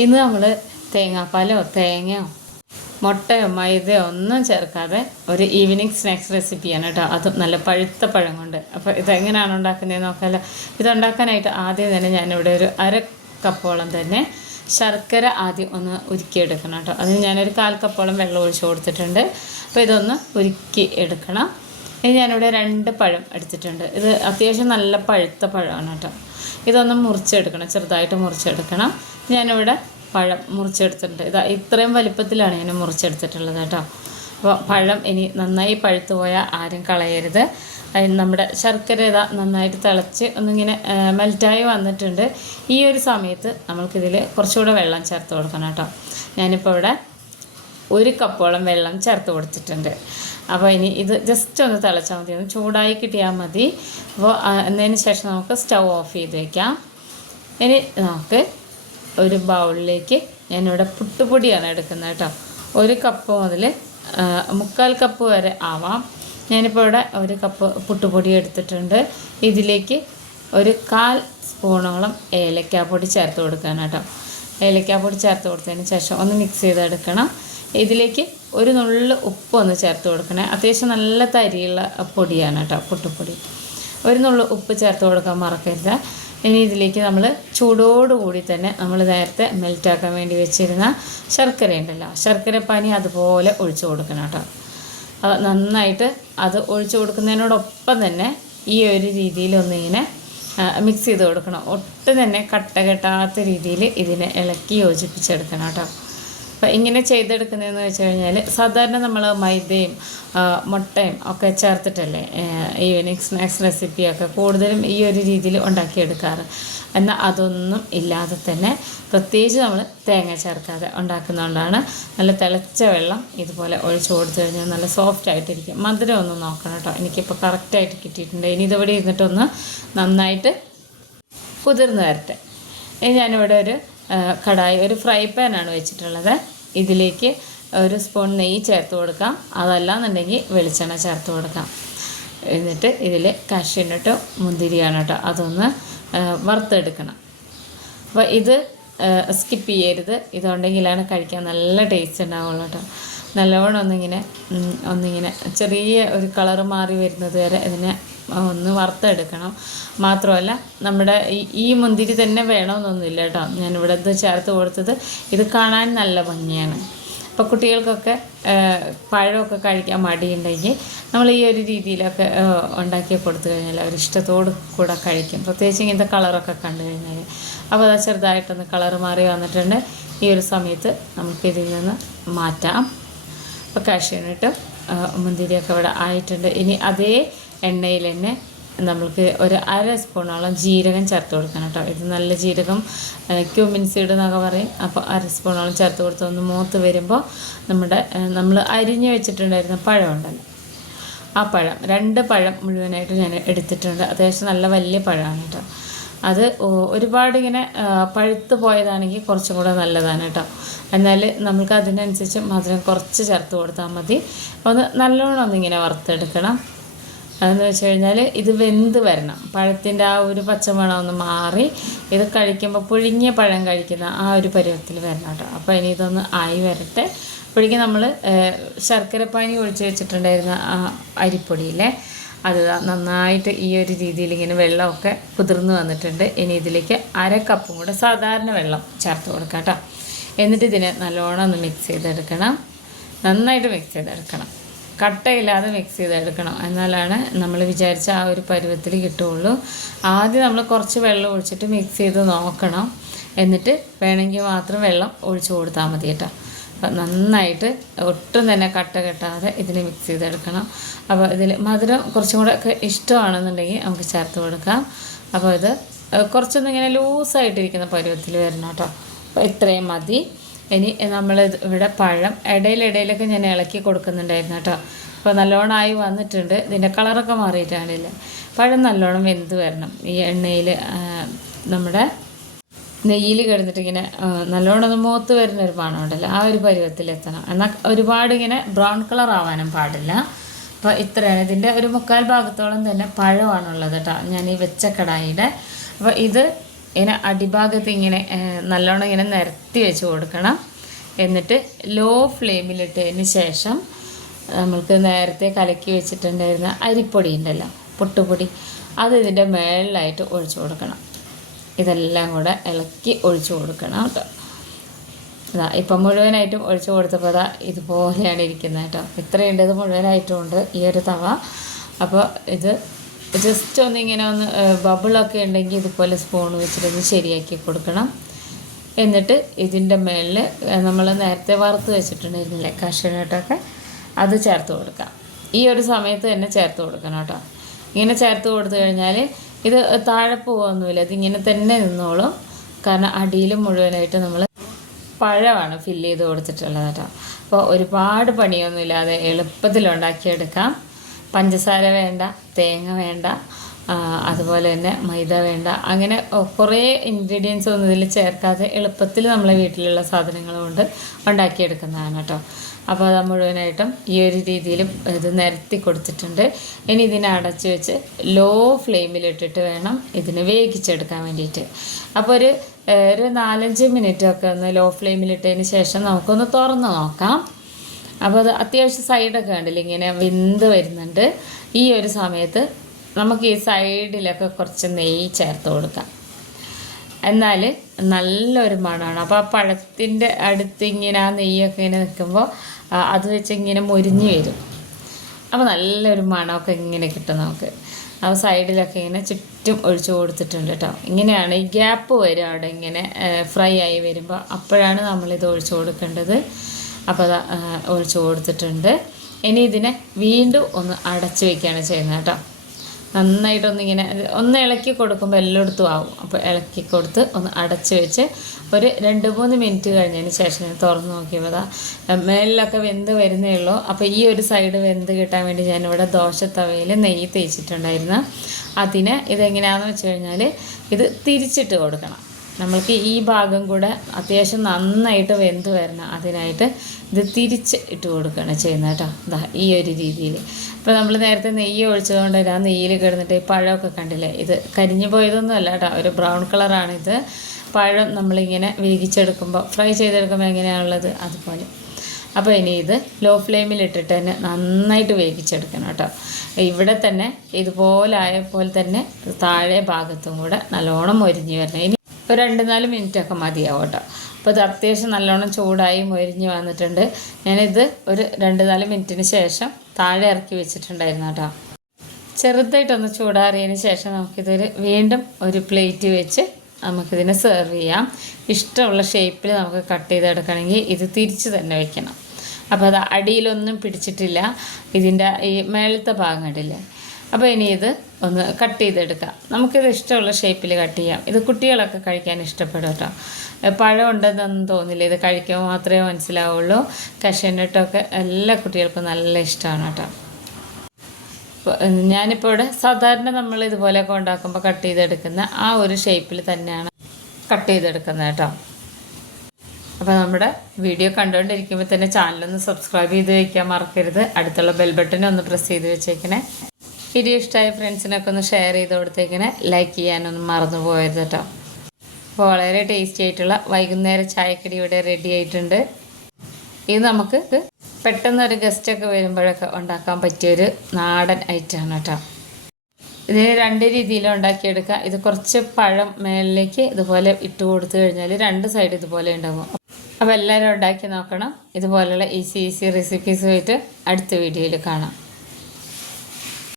ഇന്ന് നമ്മൾ തേങ്ങാപ്പാലോ തേങ്ങയോ മുട്ടയോ മൈദയോ ഒന്നും ചേർക്കാതെ ഒരു ഈവനിങ് സ്നാക്സ് റെസിപ്പിയാണ് കേട്ടോ. അതും നല്ല പഴുത്ത പഴം കൊണ്ട്. അപ്പോൾ ഇതെങ്ങനെയാണ് ഉണ്ടാക്കുന്നത് നോക്കാമല്ലോ ഇതുണ്ടാക്കാനായിട്ട് ആദ്യം തന്നെ ഞാനിവിടെ ഒരു അര കപ്പോളം തന്നെ ശർക്കര ആദ്യം ഒന്ന് ഉരുക്കിയെടുക്കണം കേട്ടോ. അതിന് ഞാനൊരു കാൽ കപ്പോളം വെള്ളം ഒഴിച്ച് കൊടുത്തിട്ടുണ്ട്. അപ്പോൾ ഇതൊന്ന് ഉരുക്കി എടുക്കണം. ഇനി ഞാനിവിടെ രണ്ട് പഴം എടുത്തിട്ടുണ്ട്. ഇത് അത്യാവശ്യം നല്ല പഴുത്ത പഴമാണ് കേട്ടോ. ഇതൊന്ന് മുറിച്ചെടുക്കണം ചെറുതായിട്ട് മുറിച്ചെടുക്കണം. ഞാനിവിടെ പഴം മുറിച്ചെടുത്തിട്ടുണ്ട്. ഇതാ ഇത്രയും വലിപ്പത്തിലാണ് ഞാൻ മുറിച്ചെടുത്തിട്ടുള്ളത് കേട്ടോ. അപ്പോൾ പഴം ഇനി നന്നായി പഴുത്തു പോയാൽ ആരും കളയരുത്. അതിന് നമ്മുടെ ശർക്കര ഇതാ നന്നായിട്ട് തിളച്ച് ഒന്നിങ്ങനെ മെൽറ്റായി വന്നിട്ടുണ്ട്. ഈ ഒരു സമയത്ത് നമ്മൾക്കിതിൽ കുറച്ചുകൂടെ വെള്ളം ചേർത്ത് കൊടുക്കണം കേട്ടോ. ഞാനിപ്പോൾ ഇവിടെ ഒരു കപ്പോളം വെള്ളം ചേർത്ത് കൊടുത്തിട്ടുണ്ട്. അപ്പോൾ ഇനി ഇത് ജസ്റ്റ് ഒന്ന് തിളച്ചാൽ മതി. ഒന്ന് ചൂടായി കിട്ടിയാൽ മതി. അപ്പോൾ എന്നതിന് ശേഷം നമുക്ക് സ്റ്റൗ ഓഫ് ചെയ്ത് വയ്ക്കാം ഇനി നമുക്ക് ഒരു ബൗളിലേക്ക് ഞാനിവിടെ പുട്ടുപൊടിയാണ് എടുക്കുന്നത് കേട്ടോ. ഒരു കപ്പ് മുതൽ മുക്കാൽ കപ്പ് വരെ ആവാം. ഞാനിപ്പോൾ ഇവിടെ ഒരു കപ്പ് പുട്ടുപൊടി എടുത്തിട്ടുണ്ട്. ഇതിലേക്ക് ഒരു കാൽ സ്പൂണോളം ഏലക്കാപ്പൊടി ചേർത്ത് കൊടുക്കാൻ കേട്ടോ. ഏലക്കാപ്പൊടി ചേർത്ത് കൊടുത്തതിന് ശേഷം ഒന്ന് മിക്സ് ചെയ്തെടുക്കണം. ഇതിലേക്ക് ഒരു നുള്ളിൽ ഉപ്പ് ഒന്ന് ചേർത്ത് കൊടുക്കണേ. അത്യാവശ്യം നല്ല തരിയുള്ള പൊടിയാണ് കേട്ടോ പുട്ടുപ്പൊടി ഒരു നുള്ളു ഉപ്പ് ചേർത്ത് കൊടുക്കാൻ മറക്കരുത്. ഇനി ഇതിലേക്ക് നമ്മൾ ചൂടോടുകൂടി തന്നെ നമ്മൾ നേരത്തെ മെൽറ്റാക്കാൻ വേണ്ടി വെച്ചിരുന്ന ശർക്കര ഉണ്ടല്ലോ ശർക്കര പനി അതുപോലെ ഒഴിച്ചു കൊടുക്കണം കേട്ടോ. അത് നന്നായിട്ട് അത് ഒഴിച്ചു കൊടുക്കുന്നതിനോടൊപ്പം തന്നെ ഈ ഒരു രീതിയിൽ ഒന്നിങ്ങനെ മിക്സ് ചെയ്ത് കൊടുക്കണം. ഒട്ടും തന്നെ കട്ട കെട്ടാത്ത രീതിയിൽ ഇതിനെ ഇളക്കി യോജിപ്പിച്ചെടുക്കണം കേട്ടോ. അപ്പോൾ ഇങ്ങനെ ചെയ്തെടുക്കുന്നതെന്ന് വെച്ച് കഴിഞ്ഞാൽ സാധാരണ നമ്മൾ മൈദയും മുട്ടയും ഒക്കെ ചേർത്തിട്ടല്ലേ ഈവനിങ് സ്നാക്സ് റെസിപ്പിയൊക്കെ കൂടുതലും ഈ ഒരു രീതിയിൽ ഉണ്ടാക്കിയെടുക്കാറ്. എന്നാൽ അതൊന്നും ഇല്ലാതെ തന്നെ പ്രത്യേകിച്ച് നമ്മൾ തേങ്ങ ചേർക്കാതെ ഉണ്ടാക്കുന്നതുകൊണ്ടാണ് നല്ല തിളച്ച വെള്ളം ഇതുപോലെ ഒഴിച്ചു കൊടുത്തു കഴിഞ്ഞാൽ നല്ല സോഫ്റ്റ് ആയിട്ടിരിക്കും. മധുരം ഒന്ന് നോക്കണം കേട്ടോ. എനിക്കിപ്പോൾ കറക്റ്റായിട്ട് കിട്ടിയിട്ടുണ്ട്. ഇനി ഇതിവിടെ ഇരുന്നിട്ടൊന്ന് നന്നായിട്ട് കുതിർന്ന് വരട്ടെ. ഇനി ഞാനിവിടെ ഒരു കടായി ഒരു ഫ്രൈ പാനാണ് വെച്ചിട്ടുള്ളത്. ഇതിലേക്ക് ഒരു സ്പൂൺ നെയ്യ് ചേർത്ത് കൊടുക്കാം. അതല്ലാന്നുണ്ടെങ്കിൽ വെളിച്ചെണ്ണ ചേർത്ത് കൊടുക്കാം. എന്നിട്ട് ഇതിൽ കഷ്യൂനട്ടോ മുന്തിരിയാണ് കേട്ടോ. അതൊന്ന് വറുത്തെടുക്കണം. അപ്പോൾ ഇത് സ്കിപ്പ് ചെയ്യരുത്. ഇതുണ്ടെങ്കിലാണ് കഴിക്കാൻ നല്ല ടേസ്റ്റ് ഉണ്ടാവുള്ളൂ കേട്ടോ. നല്ലവണ്ണം ഒന്നിങ്ങനെ ഒന്നിങ്ങനെ ചെറിയ ഒരു കളറ് മാറി വരുന്നത് വരെ ഇതിനെ ഒന്ന് വറുത്തെടുക്കണം. മാത്രമല്ല നമ്മുടെ ഈ ഈ മുന്തിരി തന്നെ വേണമെന്നൊന്നുമില്ല കേട്ടോ. ഞാനിവിടെ ഇത് ചേർത്ത് കൊടുത്തത് ഇത് കാണാൻ നല്ല ഭംഗിയാണ്. അപ്പോൾ കുട്ടികൾക്കൊക്കെ പഴമൊക്കെ കഴിക്കാൻ മടിയുണ്ടെങ്കിൽ നമ്മൾ ഈ ഒരു രീതിയിലൊക്കെ ഉണ്ടാക്കി കൊടുത്തു കഴിഞ്ഞാൽ അവർ ഇഷ്ടത്തോട് കൂടെ കഴിക്കും. പ്രത്യേകിച്ച് ഇങ്ങനത്തെ കളറൊക്കെ കണ്ടു കഴിഞ്ഞാൽ. അപ്പോൾ അത് ചെറുതായിട്ടൊന്ന് കളറ് മാറി വന്നിട്ടുണ്ട്. ഈ ഒരു സമയത്ത് നമുക്കിതിൽ നിന്ന് മാറ്റാം. അപ്പോൾ കാഷ്യൂനിട്ട് മുന്തിരിയൊക്കെ ഇവിടെ ആയിട്ടുണ്ട്. ഇനി അതേ എണ്ണയിൽ തന്നെ നമ്മൾക്ക് ഒരു അര സ്പൂണോളം ജീരകം ചേർത്ത് കൊടുക്കണം കേട്ടോ. ഇത് നല്ല ജീരകം ക്യൂമിൻ സീഡ് എന്നൊക്കെ പറയും. അപ്പോൾ അര സ്പൂണോളം ചേർത്ത് കൊടുത്ത് ഒന്ന് മൂത്ത് വരുമ്പോൾ നമ്മുടെ നമ്മൾ അരിഞ്ഞ് വെച്ചിട്ടുണ്ടായിരുന്ന പഴമുണ്ടല്ലോ ആ പഴം രണ്ട് പഴം മുഴുവനായിട്ട് ഞാൻ എടുത്തിട്ടുണ്ട്. അത്യാവശ്യം നല്ല വലിയ പഴമാണ് കേട്ടോ. അത് ഒരുപാട് ഇങ്ങനെ പഴുത്തു പോയതാണെങ്കിൽ കുറച്ചും കൂടെ നല്ലതാണ് കേട്ടോ എന്നാൽ നമുക്ക് അതിനനുസരിച്ച് മധുരം കുറച്ച് ചേർത്ത് കൊടുത്താൽ മതി. ഒന്ന് നല്ലോണം ഒന്നിങ്ങനെ വറുത്തെടുക്കണം. അതെന്ന് വെച്ച് കഴിഞ്ഞാൽ ഇത് വെന്ത് വരണം. പഴത്തിന്റെ ആ ഒരു പച്ചമണം ഒന്ന് മാറി ഇത് കഴിക്കുമ്പോൾ പുഴുങ്ങിയ പഴം കഴിക്കുന്ന ആ ഒരു പരുവത്തിൽ വരണം കേട്ടോ അപ്പോൾ ഇനി ഇതൊന്ന് ആയി വരട്ടെ. അപ്പോഴേക്കും നമ്മൾ ശർക്കരപ്പാനി ഒഴിച്ച് വെച്ചിട്ടുണ്ടായിരുന്ന ആ അരിപ്പൊടിയിലെ അത് നന്നായിട്ട് ഈ ഒരു രീതിയിൽ ഇങ്ങനെ വെള്ളമൊക്കെ കുതിർന്ന് വന്നിട്ടുണ്ട്. ഇനി ഇതിലേക്ക് അര കപ്പും കൂടെ സാധാരണ വെള്ളം ചേർത്ത് കൊടുക്കാം കേട്ടോ. എന്നിട്ട് ഇതിനെ നല്ലോണം ഒന്ന് മിക്സ് ചെയ്തെടുക്കണം. നന്നായിട്ട് മിക്സ് ചെയ്തെടുക്കണം. കട്ടയില്ലാതെ മിക്സ് ചെയ്തെടുക്കണം. എന്നാലാണ് നമ്മൾ വിചാരിച്ച ആ ഒരു പരുവത്തിൽ കിട്ടുകയുള്ളൂ. ആദ്യം നമ്മൾ കുറച്ച് വെള്ളം ഒഴിച്ചിട്ട് മിക്സ് ചെയ്ത് നോക്കണം. എന്നിട്ട് വേണമെങ്കിൽ മാത്രം വെള്ളം ഒഴിച്ചു കൊടുത്താൽ മതി കേട്ടോ. നന്നായിട്ട് ഒട്ടും തന്നെ കട്ട കെട്ടാതെ ഇതിന് മിക്സ് ചെയ്തെടുക്കണം. അപ്പോൾ ഇതിൽ മധുരം കുറച്ചും കൂടെ ഒക്കെ ഇഷ്ടമാണെന്നുണ്ടെങ്കിൽ നമുക്ക് ചേർത്ത് കൊടുക്കാം. അപ്പോൾ ഇത് കുറച്ചൊന്നും ഇങ്ങനെ ലൂസായിട്ടിരിക്കുന്ന പരുവത്തിൽ വരണം കേട്ടോ. അപ്പോൾ ഇത്രയും മതി. ഇനി നമ്മൾ ഇവിടെ പഴം ഇടയിലിടയിലൊക്കെ ഞാൻ ഇളക്കി കൊടുക്കുന്നുണ്ടായിരുന്നു കേട്ടോ. അപ്പോൾ നല്ലോണം ആയി വന്നിട്ടുണ്ട്. ഇതിന്റെ കളറൊക്കെ മാറിയിട്ടാണില്ല പഴം നല്ലോണം വെന്ത് വരണം. ഈ എണ്ണയിൽ നമ്മുടെ നെയ്യിൽ കിടന്നിട്ട് ഇങ്ങനെ നല്ലോണം ഒന്ന് മൂത്ത് വരുന്ന ഒരു മണം ഉണ്ടല്ലോ ആ ഒരു പരുവത്തിലെത്തണം. എന്നാൽ ഒരുപാട് ഇങ്ങനെ ബ്രൗൺ കളർ ആവാനും പാടില്ല. അപ്പോൾ ഇത്രയാണ്. ഇതിന്റെ ഒരു മുക്കാൽ ഭാഗത്തോളം തന്നെ പഴമാണുള്ളത് കേട്ടോ ഞാൻ ഈ വെച്ച കടായിയുടെ. അപ്പോൾ ഇത് ഇങ്ങനെ അടിഭാഗത്ത് ഇങ്ങനെ നല്ലോണം ഇങ്ങനെ നിരത്തി വെച്ച് കൊടുക്കണം. എന്നിട്ട് ലോ ഫ്ലെയിമിലിട്ടതിന് ശേഷം നമ്മൾക്ക് നേരത്തെ കലക്കി വെച്ചിട്ടുണ്ടായിരുന്ന അരിപ്പൊടി ഉണ്ടല്ലോ പൊട്ടുപൊടി. അത് ഇതിന്റെ മേളിലായിട്ട് ഒഴിച്ചു കൊടുക്കണം. ഇതെല്ലാം കൂടെ ഇളക്കി ഒഴിച്ചു കൊടുക്കണം കേട്ടോ. ഇതാ ഇപ്പം മുഴുവനായിട്ടും ഒഴിച്ചു കൊടുത്തപ്പോൾ അതാ ഇതുപോലെയാണ് ഇരിക്കുന്നത് കേട്ടോ. ഇത്രയുണ്ട് ഇത് മുഴുവനായിട്ടും ഉണ്ട് ഈ ഒരു തവ. അപ്പോൾ ഇത് ജസ്റ്റ് ഒന്ന് ഇങ്ങനെ ഒന്ന് ബബിളൊക്കെ ഉണ്ടെങ്കിൽ ഇതുപോലെ സ്പൂൺ വെച്ചിട്ടൊന്ന് ശരിയാക്കി കൊടുക്കണം. എന്നിട്ട് ഇതിന്റെ മേളിൽ നമ്മൾ നേരത്തെ വറുത്ത് വെച്ചിട്ടുണ്ടായിരുന്നില്ലേ കഷ്ണട്ടൊക്കെ അത് ചേർത്ത് കൊടുക്കാം. ഈ ഒരു സമയത്ത് തന്നെ ചേർത്ത് കൊടുക്കണം കേട്ടോ. ഇങ്ങനെ ചേർത്ത് കൊടുത്തു കഴിഞ്ഞാൽ ഇത് താഴെ പോകുകയൊന്നുമില്ല ഇതിങ്ങനെ തന്നെ നിന്നോളും. കാരണം അടിയിൽ മുഴുവനായിട്ട് നമ്മൾ പഴമാണ് ഫില്ല് ചെയ്ത് കൊടുത്തിട്ടുള്ളത് കേട്ടോ അപ്പോൾ ഒരുപാട് പണിയൊന്നുമില്ലാതെ എളുപ്പത്തിൽ ഉണ്ടാക്കിയെടുക്കാം പഞ്ചസാര വേണ്ട തേങ്ങ വേണ്ട അതുപോലെ തന്നെ മൈദ വേണ്ട. അങ്ങനെ കുറേ ഇൻഗ്രീഡിയൻസ് ഒന്നും ഇതിൽ ചേർക്കാതെ എളുപ്പത്തിൽ നമ്മളെ വീട്ടിലുള്ള സാധനങ്ങൾ കൊണ്ട് ഉണ്ടാക്കിയെടുക്കുന്നതാണ് കേട്ടോ. അപ്പോൾ അത് മുഴുവനായിട്ടും ഈ ഒരു രീതിയിലും ഇത് നിരത്തി കൊടുത്തിട്ടുണ്ട്. ഇനി ഇതിനെ അടച്ചു വെച്ച് ലോ ഫ്ലെയിമിലിട്ടിട്ട് വേണം ഇതിനെ വേവിച്ചെടുക്കാൻ വേണ്ടിയിട്ട്. അപ്പോൾ ഒരു ഒരു നാലഞ്ച് മിനിറ്റ് ഒക്കെ ഒന്ന് ലോ ഫ്ലെയിമിലിട്ടതിന് ശേഷം നമുക്കൊന്ന് തുറന്ന് നോക്കാം. അപ്പോൾ അത് അത്യാവശ്യം സൈഡൊക്കെ കണ്ടില്ല ഇങ്ങനെ വെന്ത് വരുന്നുണ്ട്. ഈ ഒരു സമയത്ത് നമുക്ക് ഈ സൈഡിലൊക്കെ കുറച്ച് നെയ്യ് ചേർത്ത് കൊടുക്കാം. എന്നാൽ നല്ലൊരു മണമാണ്. അപ്പോൾ ആ പഴത്തിന്റെ അടുത്ത് ഇങ്ങനെ ആ നെയ്യൊക്കെ ഇങ്ങനെ നിൽക്കുമ്പോൾ അത് വെച്ച് ഇങ്ങനെ മുരിഞ്ഞ് വരും. അപ്പോൾ നല്ലൊരു മണമൊക്കെ ഇങ്ങനെ കിട്ടും നമുക്ക്. അപ്പോൾ സൈഡിലൊക്കെ ഇങ്ങനെ ചുറ്റും ഒഴിച്ച് കൊടുത്തിട്ടുണ്ട് കേട്ടോ. ഇങ്ങനെയാണ് ഈ ഗ്യാപ്പ് വരും അവിടെ ഇങ്ങനെ ഫ്രൈ ആയി വരുമ്പോൾ അപ്പോഴാണ് നമ്മളിത് ഒഴിച്ച് കൊടുക്കേണ്ടത്. അപ്പോൾ അത് ഒഴിച്ചു കൊടുത്തിട്ടുണ്ട്. ഇനി ഇതിനെ വീണ്ടും ഒന്ന് അടച്ചു വയ്ക്കുകയാണ് ചെയ്യുന്നത് കേട്ടോ. നന്നായിട്ടൊന്നിങ്ങനെ ഒന്ന് ഇളക്കി കൊടുക്കുമ്പോൾ എല്ലായിടത്തും ആവും. അപ്പോൾ ഇളക്കി കൊടുത്ത് ഒന്ന് അടച്ച് വെച്ച് ഒരു രണ്ട് മൂന്ന് മിനിറ്റ് കഴിഞ്ഞതിന് ശേഷം ഞാൻ തുറന്ന് നോക്കിയപ്പോൾ മേലിലൊക്കെ വെന്ത് വരുന്നേ ഉള്ളൂ. അപ്പോൾ ഈ ഒരു സൈഡ് വെന്ത് കിട്ടാൻ വേണ്ടി ഞാനിവിടെ ദോശത്തവയിൽ നെയ്യ് തേച്ചിട്ടുണ്ടായിരുന്നു. അതിന് ഇതെങ്ങനെയാണെന്ന് വെച്ച് കഴിഞ്ഞാൽ ഇത് തിരിച്ചിട്ട് കൊടുക്കണം. നമ്മൾക്ക് ഈ ഭാഗം കൂടെ അത്യാവശ്യം നന്നായിട്ട് വെന്ത് വരണം. അതിനായിട്ട് ഇത് തിരിച്ച് ഇട്ട് കൊടുക്കുകയാണ് ചെയ്യുന്നത് കേട്ടോ. ഇതാ ഈ ഒരു രീതിയിൽ. ഇപ്പോൾ നമ്മൾ നേരത്തെ നെയ്യ് ഒഴിച്ചതുകൊണ്ട് ആ നെയ്യിൽ കിടന്നിട്ട് ഈ പഴമൊക്കെ കണ്ടില്ലേ? ഇത് കരിഞ്ഞു പോയതൊന്നും അല്ല കേട്ടോ. ഒരു ബ്രൗൺ കളറാണിത് പഴം നമ്മളിങ്ങനെ വേവിച്ചെടുക്കുമ്പോൾ ഫ്രൈ ചെയ്തെടുക്കുമ്പോൾ എങ്ങനെയാണുള്ളത് അതുപോലെ. അപ്പോൾ ഇനി ഇത് ലോ ഫ്ലെയിമിൽ ഇട്ടിട്ട് തന്നെ നന്നായിട്ട് വേവിച്ചെടുക്കണം കേട്ടോ. ഇവിടെ തന്നെ ഇതുപോലെ പോലെ തന്നെ താഴെ ഭാഗത്തും കൂടെ നല്ലോണം മൊരിഞ്ഞ് വരണം. ഒരു രണ്ട് നാല് മിനിറ്റൊക്കെ മതിയാവും കേട്ടോ അപ്പോൾ ഇത് അത്യാവശ്യം നല്ലോണം ചൂടായി മൊരിഞ്ഞ് വന്നിട്ടുണ്ട്. ഞാനിത് ഒരു രണ്ട് നാല് മിനിറ്റിന് ശേഷം താഴെ ഇറക്കി വെച്ചിട്ടുണ്ടായിരുന്നു കേട്ടോ. ചെറുതായിട്ടൊന്ന് ചൂടാറിയതിന് ശേഷം നമുക്കിതൊരു വീണ്ടും ഒരു പ്ലേറ്റ് വെച്ച് നമുക്കിതിനെ സെർവ് ചെയ്യാം. ഇഷ്ടമുള്ള ഷേപ്പിൽ നമുക്ക് കട്ട് ചെയ്തെടുക്കണമെങ്കിൽ ഇത് തിരിച്ച് തന്നെ വെക്കണം. അപ്പോൾ അത് അടിയിലൊന്നും പിടിച്ചിട്ടില്ല. ഇതിന്റെ ഈ മേളത്തെ ഭാഗം കണ്ടില്ലേ? അപ്പോൾ ഇനി ഇത് ഒന്ന് കട്ട് ചെയ്തെടുക്കാം. നമുക്കിത് ഇഷ്ടമുള്ള ഷേപ്പിൽ കട്ട് ചെയ്യാം. ഇത് കുട്ടികളൊക്കെ കഴിക്കാൻ ഇഷ്ടപ്പെടും കേട്ടോ. പഴം ഉണ്ടെന്നൊന്നും തോന്നില്ല. ഇത് കഴിക്കുമ്പോൾ മാത്രമേ മനസ്സിലാവുള്ളൂ. കഷനട്ടൊക്കെ എല്ലാ കുട്ടികൾക്കും നല്ല ഇഷ്ടമാണ് കേട്ടോ. ഞാനിപ്പോൾ ഇവിടെ സാധാരണ നമ്മൾ ഇതുപോലെയൊക്കെ ഉണ്ടാക്കുമ്പോൾ കട്ട് ചെയ്തെടുക്കുന്ന ആ ഒരു ഷേപ്പിൽ തന്നെയാണ് കട്ട് ചെയ്തെടുക്കുന്നത് കേട്ടോ. അപ്പോൾ നമ്മുടെ വീഡിയോ കണ്ടുകൊണ്ടിരിക്കുമ്പോൾ തന്നെ ചാനലൊന്ന് സബ്സ്ക്രൈബ് ചെയ്ത് വയ്ക്കാൻ മറക്കരുത്. അടുത്തുള്ള ബെൽ ബട്ടൺ ഒന്ന് പ്രസ് ചെയ്ത് വെച്ചേക്കണേ. വീഡിയോ ഇഷ്ടമായ ഫ്രണ്ട്സിനൊക്കെ ഒന്ന് ഷെയർ ചെയ്ത് കൊടുത്തേക്കിനെ. ലൈക്ക് ചെയ്യാനൊന്നും മറന്നു പോയത് കേട്ടോ. വളരെ ടേസ്റ്റി ആയിട്ടുള്ള വൈകുന്നേര ചായക്കടി ഇവിടെ റെഡി ആയിട്ടുണ്ട്. ഇത് നമുക്ക് പെട്ടെന്ന് ഒരു ഗസ്റ്റൊക്കെ വരുമ്പോഴൊക്കെ ഉണ്ടാക്കാൻ പറ്റിയൊരു നാടൻ ഐറ്റം ആണ് കേട്ടോ. ഇതിന് രണ്ട് രീതിയിൽ ഉണ്ടാക്കിയെടുക്കുക ഇത് കുറച്ച് പഴം മേളിലേക്ക് ഇതുപോലെ ഇട്ട് കൊടുത്തു കഴിഞ്ഞാൽ രണ്ട് സൈഡ് ഇതുപോലെ ഉണ്ടാകും അപ്പോൾ എല്ലാവരും ഉണ്ടാക്കി നോക്കണം. ഇതുപോലെയുള്ള ഈസി ഈസി റെസിപ്പീസുമായിട്ട് അടുത്ത വീഡിയോയിൽ കാണാം.